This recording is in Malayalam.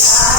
Hare